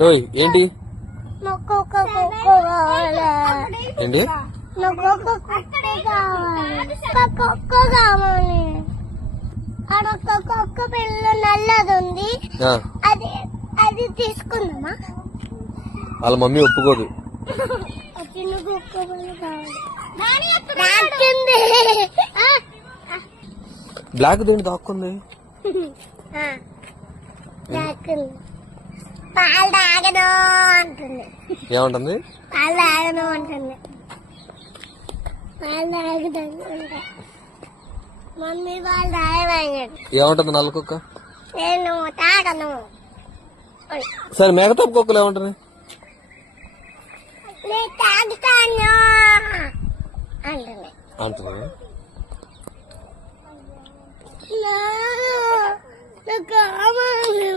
ఓయ్ ఏంటి నాకు ఒక కుక్క కావాలి. ఏంటి నాకు ఒక కుక్క కావాలి. ఒక కుక్క కావాలి. అడొక్క కుక్క పిల్ల నల్లది ఉంది. ఆ, అది అది తీసుకుందామా? వాళ్ళ మమ్మీ ఒప్పుకోదు. చిన్న కుక్క పిల్ల కావాలి. నాకింది. బ్లాక్ దేంటి దాక్కుంది. నాకింది. పాలు తాగను అంటుంది. ఏమంటుంది? పాలు తాగను అంటుంది. పాలు తాగుతా. మమ్మీ పాలు తాగను. ఏమంటుంది నల్ల కుక్క? నేను తాగను. సరే మేకతోపు కుక్కలు ఏమంటుంది? నేను తాగుతాను అంటుంది. అంటుంది. నాకు కావాలి.